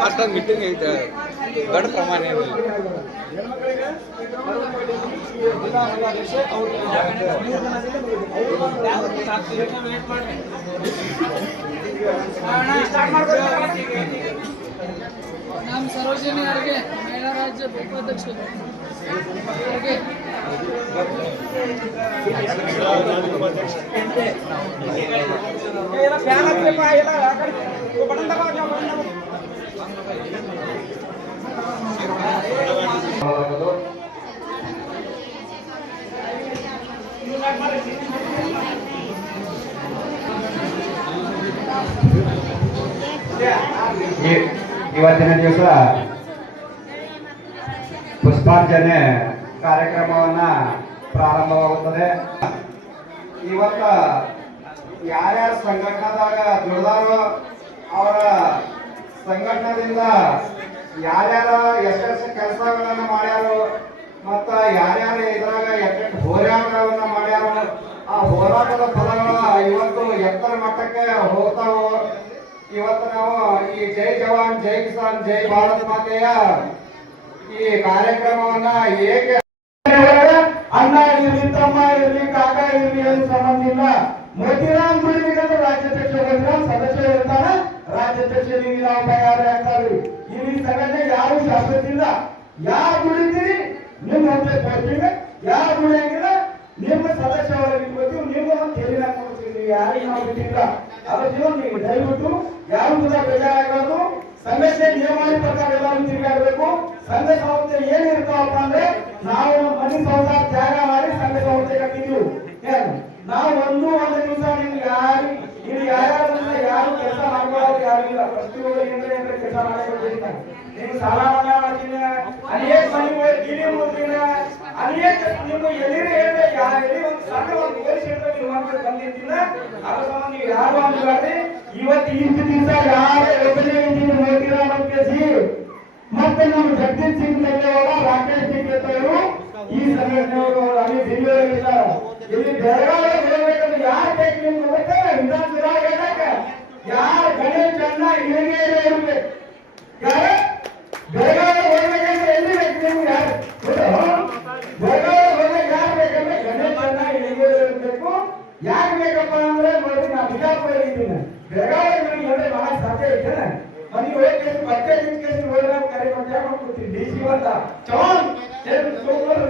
Master meeting ಐತೆ ದೊಡ್ಡ ಪ್ರಮಾಣ ನಮ್ಮ ಸರೋಜಿನಿ ಅವರಿಗೆ ಮಹಿಳಾ ರಾಜ್ಯ ಉಪಾಧ್ಯಕ್ಷರು ಇವತ್ತಿನ ದಿವಸ ಪುಷ್ಪಾರ್ಚನೆ ಕಾರ್ಯಕ್ರಮವನ್ನ ಪ್ರಾರಂಭವಾಗುತ್ತದೆ. ಇವತ್ತ ಯಾರ್ಯಾರ ಸಂಘಟನೆದಾಗ ದುಡಿದಾರೋ ಅವರ ಸಂಘಟನೆಯಿಂದ ಯಾರ್ಯಾರ ಎಷ್ಟೆಷ್ಟು ಕೆಲಸಗಳನ್ನ ಮಾಡ್ಯಾರೋ ಮತ್ತ ಯಾರ್ಯಾರು ಇದ್ರಾಗ ಎಷ್ಟೆಷ್ಟು ಹೋರಾಟಗಳನ್ನ ಮಾಡ್ಯಾರೋ ಆ ಹೋರಾಟದ ಫಲಗಳ ಇವತ್ತು ಎತ್ತರ ಮಟ್ಟಕ್ಕೆ ಹೋಗ್ತಾವ. ಇವತ್ತು ನಾವು ಈ ಜೈ ಜವಾನ್ ಜೈ ಕಿಸಾನ್ ಜೈ ಭಾರತ್ ಮಾತೆಯ ಈ ಕಾರ್ಯಕ್ರಮವನ್ನ ಏಕೆ ಅಣ್ಣ ಇರಲಿ ತಮ್ಮ ಇರಲಿ ಕಾಕ ಇರಲಿ ಏನು ಸಂಬಂಧ ಇಲ್ಲ. ಮೋತಿರಾಮ್ ದುಡಿಬೇಕಂದ್ರೆ ರಾಜ್ಯಾಧ್ಯಕ್ಷ ಸದಸ್ಯ ಇರ್ತಾರ, ರಾಜ್ಯಾಧ್ಯಕ್ಷ ನಾವು ತಯಾರಿ ಆಗ್ತಾವ್ರಿ. ಇಲ್ಲಿ ಸಂಘಟನೆ ಯಾರು ಶಾಶ್ವತಿಲ್ಲ. ಯಾರು ದುಡಿತೀರಿ ನಿಮ್ಮ ಹೊಟ್ಟೆ ಕೊಡ್ತೀವಿ, ಯಾರು ದುಡಿಯಂಗಿಲ್ಲ ನಿಮ್ಮ ಸದಸ್ಯ ಒಳಗೆ ಇಟ್ಕೋತೀವಿ. ನೀವು ತೆಲಿನ ಕೊಡ್ತೀವಿ, ಯಾರಿಗೆ ನಾವು ಬಿಟ್ಟಿಲ್ಲ. ಅದ್ರ ಜೀವನ ನೀವು ದಯವಿಟ್ಟು ಯಾರು ಕೂಡ ಬೇಜಾರಾಗಬಾರ್ದು. ಸಂಘಟನೆ ನಿಯಮಾವಳಿ ಪ್ರಕಾರ ಎಲ್ಲರೂ ತಿರುಗಾಡಬೇಕು. ಸಂಘ ಸಂಸ್ಥೆ ಏನಿರ್ತಾವಪ್ಪ ಅಂದ್ರೆ ನಾವು ಮನೆ ಸಂಸಾರ ತ್ಯಾಗ ಮಾಡಿ ಸಂಘ ಸಂಸ್ಥೆ ಕಟ್ಟಿದ್ವಿ. ನಾವು ಒಂದು ದಿವಸ ನಿಮ್ಗೆ ಇಲ್ಲಿ ಯಾರು ಕೆಲಸ ಮಾಡ್ಕೊಳ್ಳೋರು ಯಾರು ಇಲ್ಲ. ಪ್ರತಿಯೊಬ್ಬರು ಏನ್ರೆ ಕೆಲಸ ಮಾಡಬೇಕು. ನೀವು ಸಾಲ ಮನ್ನಾ ಮಾಡ್ತೀನಿ, ಅನೇಕ ಮನೆ ಗಿಡಿ ಮುಗಿದಿನ ಅನೇಕ ನೀವು ಎಲ್ಲಿರೇ ಹೇಳಿದ್ರೆ ಎಲ್ಲಿ ಒಂದು ಸಣ್ಣ ಒಂದು ಗೋರಿಸಿದ್ರೆ ನೀವು ಅಂತ ಬಂದಿದ್ದಿಲ್ಲ. ಅದ್ರ ಸಂಬಂಧ ನೀವು ಯಾರು ಅಂದ್ರಿ. ಇವತ್ತು ಇಷ್ಟು ದಿವಸ ಯಾರು ಯೋಜನೆ ಇದ್ದೀನಿ ಮೋತಿರಾಮ್ ಅಂಕೇಸಿ ಮತ್ತೆ ನಮ್ಮ ಜಗದೀಶ್ ಸಿಂಗ್ ಅವರ ರಾಕೇಶ್ ಸಿಂಗ್ ಅವರು ಈ ಸಂಘಟನೆಯವರು ಅಲ್ಲಿ ದಿಲ್ಲಿಯಲ್ಲಿದ್ದಾರೆ. ಇಲ್ಲಿ ಬೆಳಗಾವಿ ಹೋಗ್ಬೇಕಂದ್ರೆ ಯಾರು ಬೇಕು ನಿಮ್ಗೆ ಗೊತ್ತಲ್ಲ, ವಿಧಾನಸಭಾ ಹೇಳಕ್ಕೆ ಯಾರು ಗಣೇಶ್ ಅಣ್ಣ ಇಲ್ಲಿಗೆ ಇರ್ಬೇಕು. ಯಾರು ಬೆಳಗಾವಿ ಹೋಗ್ಬೇಕಂದ್ರೆ ಎಲ್ಲಿ ಬೇಕು ನಿಮ್ಗೆ? ಯಾರು ಬೆಳಗಾವಿ ಹೋಗ್ಬೇಕು ಯಾರು ಬೇಕಂದ್ರೆ ಗಣೇಶ್ ಅಣ್ಣ ಇಲ್ಲಿಗೆ ಇರಬೇಕು. ಯಾಕೆ ಬೇಕಪ್ಪ ಅಂದ್ರೆ ನೋಡಿ ನಾ ಬಿಜಾಪುರ ಇದ್ದೀನಿ, ಬೆಳಗಾವಿ ನೋಡಿ ಬಹಳ ಸಾಧ್ಯ ಐತೆ. ಮನೆ ಹೋಗಿ ಬಟ್ಟೆ ನಿಂತ್ಕೇಸಿ ಹೋದ್ರೆ ಕರೆ ಕೊಡ್ತೀವಿ ಡಿ ಸಿ ಅಂತ ಚೌನ್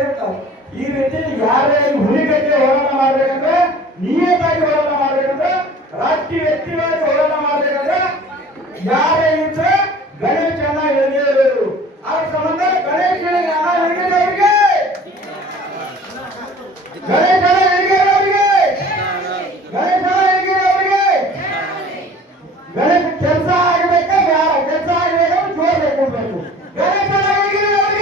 ಇರ್ತಾವ. ಈ ರೀತಿ ಯಾರೇ ಹುಲಿಗಕ್ಕೆ ಹೋರಾಟ ಮಾಡ್ಬೇಕಂದ್ರೆ, ನಿಯತಾಗಿ ಹೋರಾಟ ಮಾಡ್ಬೇಕಂದ್ರೆ, ರಾಜಕೀಯ ವ್ಯಕ್ತಿವಾಗಿ ಹೋರಾಟ ಮಾಡ್ಬೇಕಂದ್ರೆ ಯಾರೇ ಇದ್ರೆ ಗಣೇಶ್ ಅಣ್ಣ ಎಲ್ಲಿರಬೇಕು. ಅದ್ರ ಸಂಬಂಧ ಗಣೇಶ್ ಅಣ್ಣ ಅವರಿಗೆ ಗಣೇಶ್ ಅಣ್ಣ ಅವರಿಗೆ ಗಣೇಶ್ ಅವರಿಗೆ ಗಣೇಶ ಕೆಲಸ ಆಗಬೇಕು. ಯಾರ ಕೆಲಸ ಆಗಬೇಕು ಜೋರ್ ಕೊಡ್ಬೇಕು. ಗಣೇಶ ಅವರಿಗೆ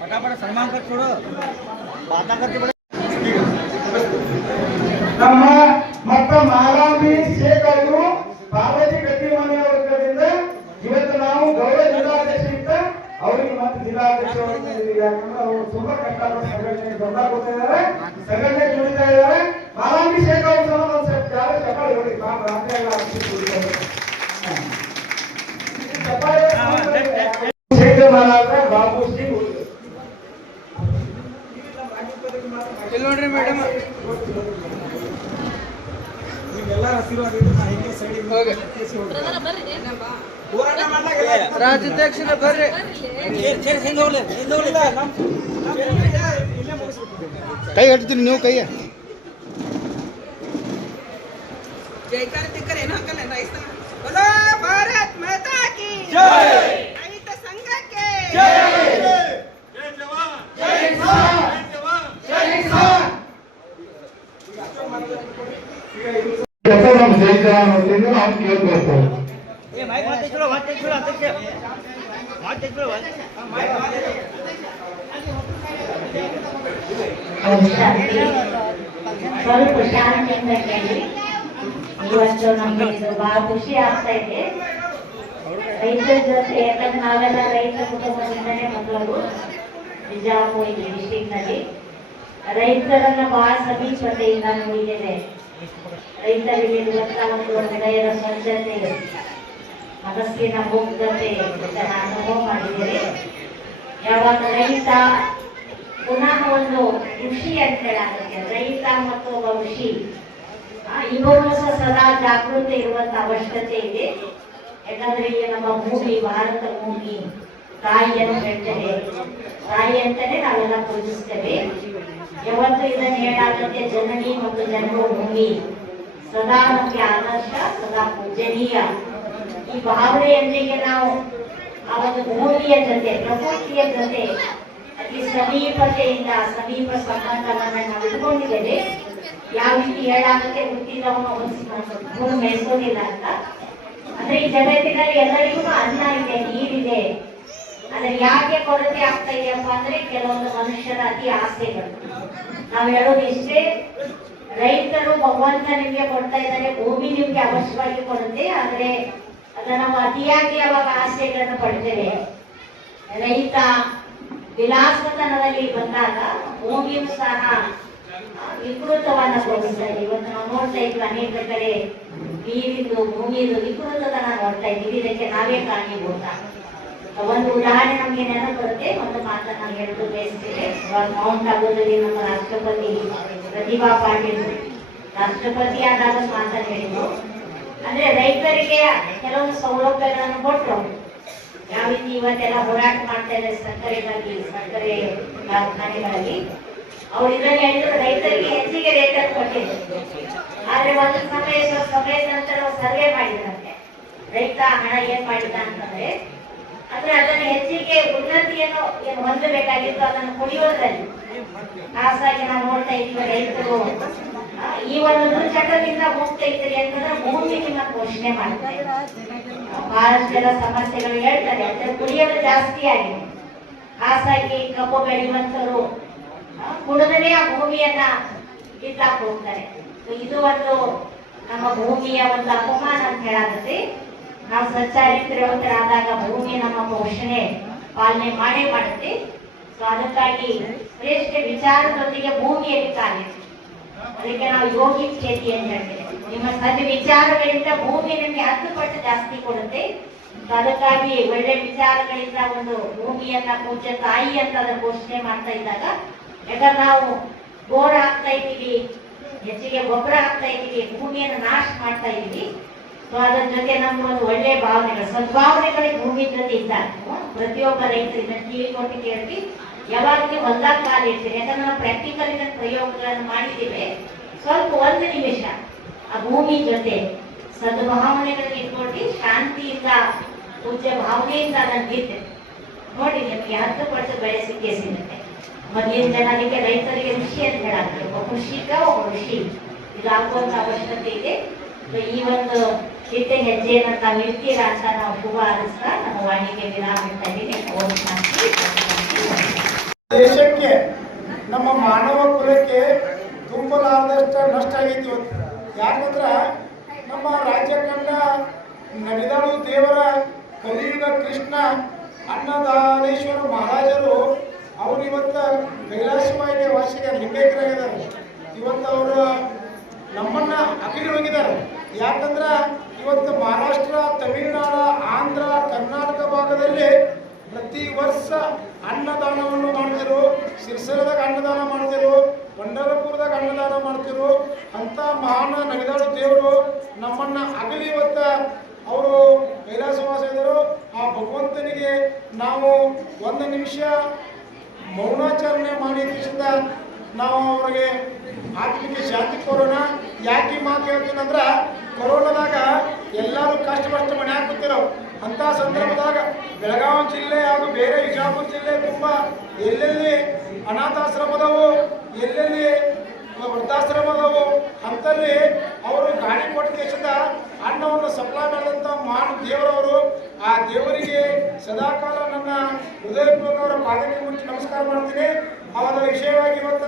फटाफट सलमान कर छोड़ो बात करके बड़े ನಮ್ಮ ಮತ್ತು ಮಾಲಾಂಬಿ ಶೇಖ್ ಅವರು ಪಾರ್ವತಿ ಗಟ್ಟಿಮನಿ ಅವರಿಂದ ಇವತ್ತು ನಾವು ಗೌರವ ಜಿಲ್ಲಾಧ್ಯಕ್ಷ ಇದ್ದ ಅವರಿಗೆ ಮತ್ತು ಜಿಲ್ಲಾಧ್ಯಕ್ಷ ಯಾಕಂದ್ರೆ ಅವರು ತುಂಬಾ ಕಷ್ಟಪಟ್ಟು ಸಂಘಟನೆ ಬೆಂಬಲ ಕೊಡ್ತಾ ಇದ್ದಾರೆ, ಸಂಘಟನೆ ದುಡಿತಾ ಇದ್ದಾರೆ. ಮಾಲಾಂಬಿ ಶೇಖ್ ಅವರು ಸಹ ಒಂದು ಸ್ವಲ್ಪ ಯಾವ ಚಪ್ಪಾಳೆ ನೋಡಿ ರಾತ್ರಿ ಎಲ್ಲ ಶೇಖರ್ ಮಾಲಾಂಬ ಬಾಬು ಸಿಂಗ್ ಇಲ್ಲಿ ನೋಡ್ರಿ ಮೇಡಮ್ ರಾಜ್ಯಾಧ್ಯಕ್ಷರ ಬರ್ರಿ ಕೈ ಹಚ್ತೀನಿ ನೀವು ಕೈ ಜೈಕಾರ ತಿಕ್ಕರ್ ಏನು ಹಾಕಲ್ಲ ರೈತ ರೈತ ಸಂಘಕ್ಕೆ ನಮ್ಮ ಜೈನ ವತಿಯಿಂದ ನಾವು ಕೇಳ್ಕೊಳ್ತೇವೆ. ಸ್ವಲ್ಪ ಶಾಂತಿಯಿಂದ ಕೇಳಿ. ಇವತ್ತು ನಮ್ಗೆ ಇದು ಬಹಳ ಖುಷಿ ಆಗ್ತಾ ಇದೆ. ರೈತರ ಜೊತೆ, ಯಾಕಂದ್ರೆ ನಾವೆಲ್ಲ ರೈತ ಕುಟುಂಬದಿಂದಲೇ ಮೊದಲು ಬಿಜಾಪುರ ಡಿಸ್ಟಿಕ್ ನಲ್ಲಿ ರೈತರನ್ನ ಬಹಳ ಸಮೀಪತೆಯಿಂದ ನೋಡಿದ್ದೇವೆ. ರೈತರಲ್ಲಿರುವಂತ ಒಂದು ಹೃದಯದ ಸ್ವಚ್ಛತೆ, ಮನಸ್ಸಿನ ಮುಗ್ಧತೆ ಅನುಭವ ಮಾಡಿದ್ದೇವೆ. ಯಾವಾಗ ರೈತ ಪುನಃ ಒಂದು ಋಷಿ ಅಂತ ಹೇಳಾಗುತ್ತೆ. ರೈತ ಮತ್ತು ಒಬ್ಬ ಋಷಿ ಇಬ್ಬರು ಸದಾ ಜಾಗೃತಿ ಇರುವಂತ ಅವಶ್ಯಕತೆ ಇದೆ. ಯಾಕಂದ್ರೆ ಈಗ ನಮ್ಮ ಭೂಮಿ, ಭಾರತ ಭೂಮಿ ತಾಯಿಯನ್ನು ಹೇಳ್ತೇವೆ, ತಾಯಿ ಅಂತಾನೆ ನಾವೆಲ್ಲ ಪೂಜಿಸ್ತೇವೆ. ಯಾವತ್ತು ಇದನ್ನು ಹೇಳಾಗುತ್ತೆ, ಜನನಿ ಮತ್ತು ಜನರು ಭೂಮಿ ಸದಾ ನಮಗೆ ಆದರ್ಶ, ಸದಾ ಪೂಜನೀಯ. ಈ ಭಾವನೆಯೊಂದಿಗೆ ನಾವು ಆ ಒಂದು ಭೂಮಿಯ ಜೊತೆ, ಪ್ರಕೃತಿಯ ಜೊತೆ ಅತಿ ಸಮೀಪ ಸಂಬಂಧವನ್ನ ನಾವು ಇಟ್ಕೊಂಡಿದ್ದೇವೆ. ಯಾವ ರೀತಿ ಹೇಳಾಗುತ್ತೆ, ಹುಟ್ಟಿದವನು ಭೂಮಿ ಮೇಯಿಸೋದಿಲ್ಲ ಅಂತ. ಅಂದ್ರೆ ಈ ಜಗತ್ತಿನಲ್ಲಿ ಎಲ್ಲರಿಗೂ ಅನ್ನ ಇದೆ, ನೀರಿದೆ. ಆದ್ರೆ ಯಾಕೆ ಕೊರತೆ ಆಗ್ತಾ ಇದೆಯಪ್ಪ ಅಂದ್ರೆ ಕೆಲವೊಂದು ಮನುಷ್ಯರ ಅತಿ ಆಸೆಗಳು. ನಾವು ಹೇಳೋದು ಇಷ್ಟೇ, ರೈತರು ಭಗವಂತ ನಿಮ್ಗೆ ಕೊಡ್ತಾ ಇದ್ದಾರೆ, ಭೂಮಿ ನಿಮ್ಗೆ ಅವಶ್ಯವಾಗಿ ಕೊಡುತ್ತೆ. ಆದ್ರೆ ಅದನ್ನ ನಾವು ಅತಿಯಾಗಿ ಯಾವಾಗ ಆಸೆಗಳನ್ನು ಪಡ್ತೇವೆ, ರೈತ ವಿಲಾಸತನದಲ್ಲಿ ಬಂದಾಗ ಭೂಮಿಯೂ ಸಹ ವಿಕೃತವನ್ನ ತೋರಿಸ್ತಾರೆ. ಇವತ್ತು ನಾವು ನೋಡ್ತಾ ಇದ್ವಿ ಅನೇಕ ಕಡೆ ನೀರಿದ್ದು, ಭೂಮಿದು ವಿಕೃತತನ ನೋಡ್ತಾ ಇದ್ದೀವಿ. ಇದಕ್ಕೆ ನಾವೇ ಕಾರಣೀಭೂತ. ಒಂದು ಉದಾಹರಣೆ ನಮ್ಗೆ ನೆನಪು ಬರುತ್ತೆ, ಒಂದು ಮಾತನ್ನ ನಾವು ಹೇಳಲು ಬಯಸ್ತೇವೆ. ಮೌಂಟ್ ಆಗೋದಲ್ಲಿ ನಮ್ಮ ರಾಷ್ಟ್ರಪತಿ ಪ್ರತಿಭಾ ಪಾಟೀಲ್ ರಾಷ್ಟ್ರಪತಿ ಆದಾಗ ಮಾತನ್ನ ಹೇಳಿದ್ರು. ಅಂದ್ರೆ ರೈತರಿಗೆ ಕೆಲವೊಂದು ಸೌಲಭ್ಯಗಳನ್ನು ಕೊಟ್ಟರು. ಯಾವ ರೀತಿ ಇವತ್ತೆಲ್ಲ ಹೋರಾಟ ಮಾಡ್ತಾ ಇದ್ದಾರೆ ಸಕ್ಕರೆಗಾಗಿ, ಸಕ್ಕರೆ ಕಾರ್ಖಾನೆಗಳಲ್ಲಿ. ಅವ್ರು ಇದರಲ್ಲಿ ಹೇಳಿದ್ರು, ರೈತರಿಗೆ ಹೆಚ್ಚಿಗೆ ರೇಟನ್ನು ಕೊಟ್ಟಿದ್ರು. ಆದ್ರೆ ಒಂದು ಸಮಯದ ನಂತರ ಸರ್ವೆ ಮಾಡಿದ್ರಂತೆ, ರೈತ ಹಣ ಏನ್ ಮಾಡಿದ ಅಂತಂದ್ರೆ, ಅಂದ್ರೆ ಅದನ್ನು ಹೆಚ್ಚಿಗೆ ಉನ್ನತಿಯನ್ನು ಏನು ಹೊಂದಬೇಕಾಗಿತ್ತು ಅದನ್ನು ಕುಡಿಯೋದ್ರಲ್ಲಿ. ಖಾಸಾಗಿ ನಾವು ನೋಡ್ತಾ ಇದ್ದೀವಿ, ರೈತರು ಈ ಒಂದು ದುರ್ಚಟದಿಂದ ಮುಕ್ತ ಇದ್ದೀರಿ ಅಂತಂದ್ರೆ ಭೂಮಿ ನಿಮ್ಮ ಪೋಷಣೆ ಮಾಡ್ತಾರೆ. ಬಹಳಷ್ಟೆಲ್ಲ ಸಮಸ್ಯೆಗಳು ಹೇಳ್ತಾರೆ, ಅಂದ್ರೆ ಕುಡಿಯೋದು ಜಾಸ್ತಿ ಆಗಿದೆ. ಖಾಸಾಗಿ ಕಬ್ಬು ಬೆಳೆಯುವಂತರು ಕುಡಿದ್ರೆ ಆ ಭೂಮಿಯನ್ನ ಕಿತ್ತಾಕ್ ಹೋಗ್ತಾರೆ. ಇದು ಒಂದು ನಮ್ಮ ಭೂಮಿಯ ಒಂದು ಅಪಮಾನ ಅಂತ ಹೇಳಾಗುತ್ತೆ. ನಾವು ಸ್ವಚ್ಛಾರಿತರಾದಾಗ ಭೂಮಿ ನಮ್ಮ ಪೋಷಣೆ ಪಾಲನೆ ಮಾಡೇ ಮಾಡುತ್ತೆ. ಸೊ ಅದಕ್ಕಾಗಿ ಶ್ರೇಷ್ಠ ವಿಚಾರದೊಂದಿಗೆ ಭೂಮಿಯಲ್ಲಿ ಕಾಲಿದೆ. ಅದಕ್ಕೆ ನಾವು ಯೋಗಿ ಕ್ಷೇತಿ ಅಂತ ಹೇಳ್ತೇವೆ. ನಿಮ್ಮ ಸಣ್ಣ ವಿಚಾರಗಳಿಂದ ಭೂಮಿ ನಿಮಗೆ 10 ಪಟ್ಟು ಜಾಸ್ತಿ ಕೊಡುತ್ತೆ. ಅದಕ್ಕಾಗಿ ಒಳ್ಳೆ ವಿಚಾರಗಳಿಂದ ಒಂದು ಭೂಮಿಯನ್ನ ಪೂಜ್ಯ ತಾಯಿ ಅಂತ ಅದನ್ನ ಘೋಷಣೆ ಮಾಡ್ತಾ ಇದ್ದಾಗ, ಯಾಕಂದ್ರೆ ನಾವು ಬೋರ್ ಹಾಕ್ತಾ ಇದ್ದೀವಿ, ಹೆಚ್ಚಿಗೆ ಗೊಬ್ಬರ ಹಾಕ್ತಾ ಇದ್ದೀವಿ, ಭೂಮಿಯನ್ನು ನಾಶ ಮಾಡ್ತಾ ಇದ್ದೀವಿ. ಸೊ ಅದ್ರ ಜೊತೆ ನಮ್ಗೆ ಒಂದು ಒಳ್ಳೆಯ ಭಾವನೆಗಳು, ಸದ್ಭಾವನೆಗಳಿಗೆ ಭೂಮಿ ಜೊತೆ ಇದ್ದಾಗ ಪ್ರತಿಯೊಬ್ಬ ರೈತರಿಂದ ಕಿವಿ ಕೊಟ್ಟು ಕೇಳ್ತಿ, ಯಾವಾಗ ನೀವು ಹೊಲ್ದಾಗ ಕಾಲ ಇಡ್ತೀರಿ. ಯಾಕಂದ್ರೆ ನಾವು ಪ್ರಾಕ್ಟಿಕಲ್ ಪ್ರಯೋಗಗಳನ್ನು ಮಾಡಿದ್ದೀವಿ. ಸ್ವಲ್ಪ 1 ನಿಮಿಷ ಆ ಭೂಮಿ ಜೊತೆ ಸದ್ಭಾವನೆಗಳನ್ನ ಇಟ್ಕೊಂಡು ಶಾಂತಿಯಿಂದ, ಪೂಜ್ಯ ಭಾವನೆಯಿಂದ ಅದನ್ನು ಬಿದ್ದೆ ನೋಡಿ, ನಿಮಗೆ 10% ಬೆಳೆ ಸಿಕ್ಕೇ ಸಿಗುತ್ತೆ. ಮೊದಲಿನ ಜನರಿಗೆ ರೈತರಿಗೆ ಋಷಿ ಅಂತ ಹೇಳಾಗ್ತದೆ. ಒಬ್ಬ ಕೃಷಿಕ, ಒಬ್ಬ ಋಷಿ, ಇದು ಆಗುವಂತ ಅವಶ್ಯಕತೆ ಇದೆ. ಈ ಒಂದು ಚಿಟ್ಟೆ ಹೆಜ್ಜೆಯನ್ನು ತಾವು ಇಡ್ತೀರಾ ಅಂತ ನಾವು ಶುಭ ಹಾರೈಸ್ತಾ ನಮ್ಮ ವಾಣಿಗೆ ವಿರಾಮ ಇಡ್ತಾ ಇದ್ದೀನಿ. ಓಂ ಶಾಂತಿ. ದೇಶಕ್ಕೆ, ನಮ್ಮ ಮಾನವ ಕುಲಕ್ಕೆ ತುಂಬಲಾರದಷ್ಟು ನಷ್ಟ ಆಗೈತಿ ಇವತ್ತು. ಯಾಕಂದ್ರೆ ನಮ್ಮ ರಾಜ್ಯ ಕಂಡ ನಡೆದಾಳು ದೇವರ ಕಲಿಯುಗ ಕೃಷ್ಣ ಅನ್ನದಾನೇಶ್ವರ ಮಹಾರಾಜರು ಅವರು ಇವತ್ತು ಕೈಲಾಸವಾಹಿನಿ ವಾಸಿಗೆ ಲಿಂಗೈಕ್ಯರಾಗಿದ್ದಾರೆ. ಇವತ್ತು ಅವರು ನಮ್ಮನ್ನ ಅಗಲಿ ಹೋಗಿದ್ದಾರೆ. ಯಾಕಂದ್ರೆ ಇವತ್ತು ಮಹಾರಾಷ್ಟ್ರ, ತಮಿಳುನಾಡು, ಆಂಧ್ರ, ಕರ್ನಾಟಕ ಭಾಗದಲ್ಲಿ ಪ್ರತಿ ವರ್ಷ ಅನ್ನದಾನವನ್ನು ಮಾಡ್ತಿರು. ಸಿರ್ಸಲದಾಗ ಅನ್ನದಾನ ಮಾಡ್ತಿರು, ಪಂಢರಪುರದಾಗ ಅನ್ನದಾನ ಮಾಡ್ತಿರು. ಅಂತ ಮಹಾನ್ ನಡೆದಾಳು ದೇವರು ನಮ್ಮನ್ನ ಅಗಲಿ ಇವತ್ತ ಅವರು ಕೈಲಾಸವಾಸ ಇದ್ದರು. ಆ ಭಗವಂತನಿಗೆ ನಾವು 1 ನಿಮಿಷ ಮೌನಾಚರಣೆ ಮಾಡಿ ನಾವು ಅವರಿಗೆ ಆತ್ಮಿಕ ಶಾಂತಿ ಕೊರೋಣ. ಯಾಕೆ ಮಾತು ಹೇಳ್ತೀನಿ ಅಂದ್ರೆ, ಕೊರೋನಾದಾಗ ಎಲ್ಲರೂ ಕಷ್ಟ ಮನ್ಯಾಗ ಕೂತಿರೋ ಅಂತ ಸಂದರ್ಭದಾಗ ಬೆಳಗಾವಿ ಜಿಲ್ಲೆ ಹಾಗೂ ಬೇರೆ ವಿಜಯಪುರ ಜಿಲ್ಲೆ ತುಂಬ ಎಲ್ಲೆಲ್ಲಿ ಅನಾಥಾಶ್ರಮದವು ಎಲ್ಲೆಲ್ಲಿ ವೃದ್ಧಾಶ್ರಮದವು ಅಂತಲ್ಲಿ ಅವರು ಗಾಡಿ ಕೊಟ್ಟ ದೇಶದ ಅನ್ನವನ್ನು ಸಪ್ಲೈ ಮಾಡಿದಂಥ ಮಾನು ದೇವರವರು ಆ ದೇವರಿಗೆ ಸದಾಕಾಲ ನನ್ನ ಹೃದಯಪೂರ್ವಕವರ ಪಾದಕ್ಕೆ ಮುಚ್ಚಿ ನಮಸ್ಕಾರ ಮಾಡ್ತೀನಿ. ಅವರ ವಿಷಯವಾಗಿ ಇವತ್ತು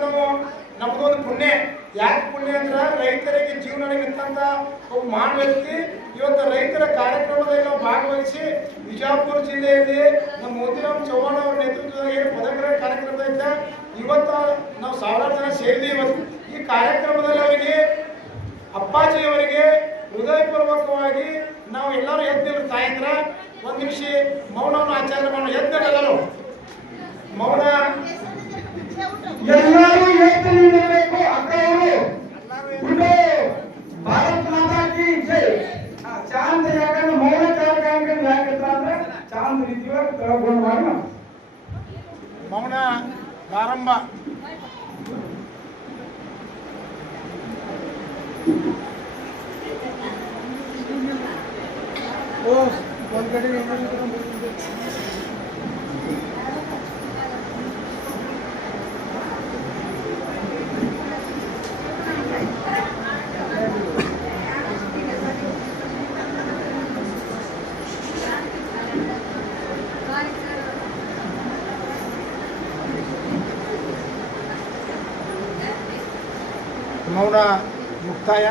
ನಮ್ಮದೊಂದು ಪುಣ್ಯ. ಯಾಕೆ ಪುಣ್ಯ ಅಂದ್ರೆ ರೈತರಿಗೆ ಜೀವನಕ್ಕಿಂತ ಒಬ್ಬ ಮಾನ ವ್ಯಕ್ತಿ ಇವತ್ತು ರೈತರ ಕಾರ್ಯಕ್ರಮದಲ್ಲಿ ನಾವು ಭಾಗವಹಿಸಿ ವಿಜಯಪುರ ಜಿಲ್ಲೆಯಲ್ಲಿ ನಮ್ಮ ಮೋತಿರಾಮ್ ಚೌಹಾಣ್ ಅವರ ನೇತೃತ್ವದಲ್ಲಿ ಏನು ಪದಗ್ರಹ ಕಾರ್ಯಕ್ರಮ ಐತೆ ಇವತ್ತು ನಾವು ಸಾವಿರಾರು ಜನ ಸೇರಿದ್ದೀವಿ. ಇವತ್ತು ಈ ಕಾರ್ಯಕ್ರಮದಲ್ಲಿ ಅವರಿಗೆ ಅಪ್ಪಾಜಿಯವರಿಗೆ ಹೃದಯಪೂರ್ವಕವಾಗಿ ನಾವು ಎಲ್ಲರೂ ಎದ್ದಿರು ತಾಯಂದ್ರ ಒಂದು ನಿಮಿಷ ಮೌನವನ್ನು ಆಚರಣೆ ಮಾಡೋಣ. ಎದ್ದೆಲ್ಲರೂ ಮೌನ ಎಲ್ಲರೂ ಏಕನಿರಬೇಕು. ಅಕ್ಕವರು ಭಾರತ್ ಮಾತಾ ಕಿ ಜೈ. ಚಾಂದ್ ಯಾಕಂದ್ರೆ ಮೌನ ಕಾರ್ಯಕ್ರಮ ಯಾಕಂತ ಅಂದ್ರೆ ಚಾಂದ್ ರೀತಿಯೊಳಗೆ ತಗೊಂಡು ಮಾಡಿ ಮೌನ ಪ್ರಾರಂಭ. ಮೌನ ಮುಕ್ತಾಯ.